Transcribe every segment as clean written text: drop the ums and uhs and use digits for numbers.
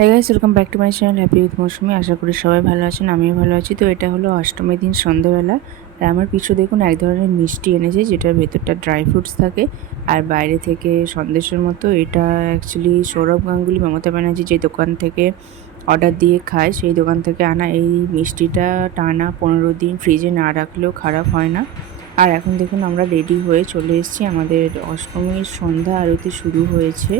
Hey guys, welcome back to my channel happy with Moushumi. আশা করি সবাই ভালো আছেন, আমিও ভালো আছি। তো এটা হলো অষ্টমীর দিন সন্ধ্যাবেলা। আর আমার পিছু দেখুন এক ধরনের মিষ্টি এনেছে, যেটার ভেতরটা ড্রাই ফ্রুটস থাকে আর বাইরে থেকে সন্দেশের মতো। এটা অ্যাকচুয়ালি সৌরভ গাঙ্গুলি, মমতা ব্যানার্জি যে দোকান থেকে অর্ডার দিয়ে খায় সেই দোকান থেকে আনা। এই মিষ্টিটা টানা 15 দিন ফ্রিজে না রাখলেও খারাপ হয় না। আর এখন দেখুন আমরা রেডি হয়ে চলে এসেছি, আমাদের অষ্টমীর সন্ধ্যা আরতি শুরু হয়েছে।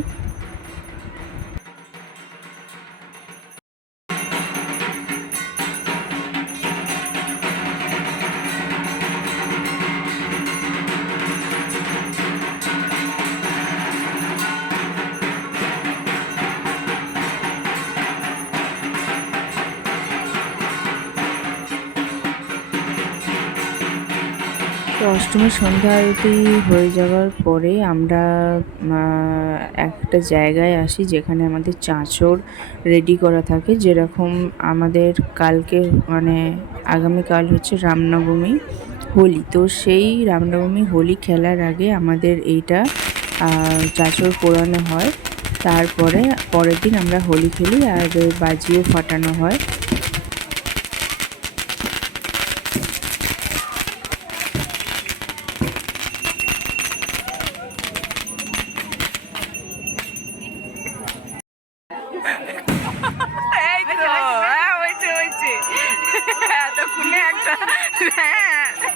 তো অষ্টমীর সন্ধ্যা আরতি হয়ে যাওয়ার পরে আমরা একটা জায়গায় আসি যেখানে আমাদের চাঁচর রেডি করা থাকে। যেরকম আমাদের কালকে আগামীকাল হচ্ছে রামনবমী, হোলি। তো সেই রামনবমী হোলি খেলার আগে আমাদের এইটা চাঁচর পোড়ানো হয়। তারপরে পরের দিন আমরা হোলি খেলি আর বাজিও ফাটানো হয়। এতক্ষণে একটা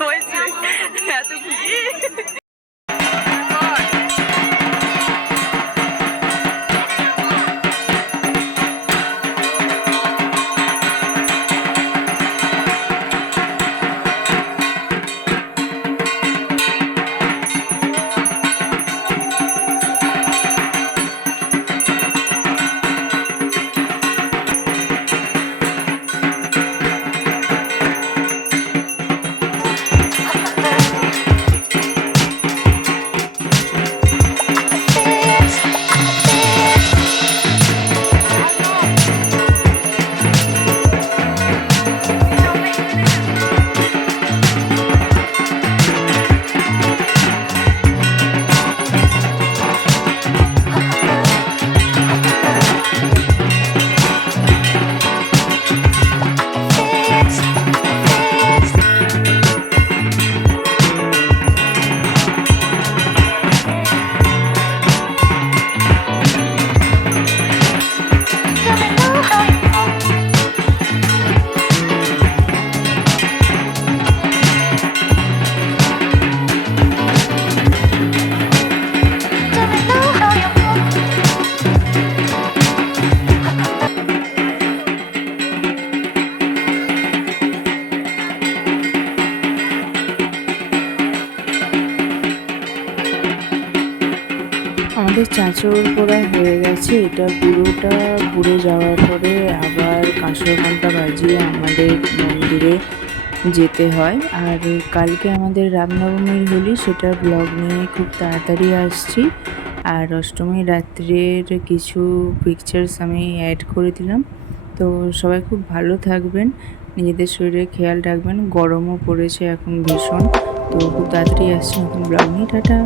হয়েছে এতক্ষণে। আমাদের চাঁচর পোড়া হয়ে গেছে। এটা পুরোটা ঘুরে যাওয়ার পরে আবার কাঁসর ঘণ্টা বাজিয়ে আমাদের মন্দিরে যেতে হয়। আর কালকে আমাদের রামনবমীর হোলি, সেটা ব্লগ নিয়ে খুব তাড়াতাড়ি আসছি। আর অষ্টমীর রাত্রের কিছু পিকচার্স আমি অ্যাড করে দিলাম। তো সবাই খুব ভালো থাকবেন, নিজেদের শরীরের খেয়াল রাখবেন। গরমও পড়েছে এখন ভীষণ। তো খুব তাড়াতাড়ি আসছি নতুন ব্লগ নিয়ে। টাটা।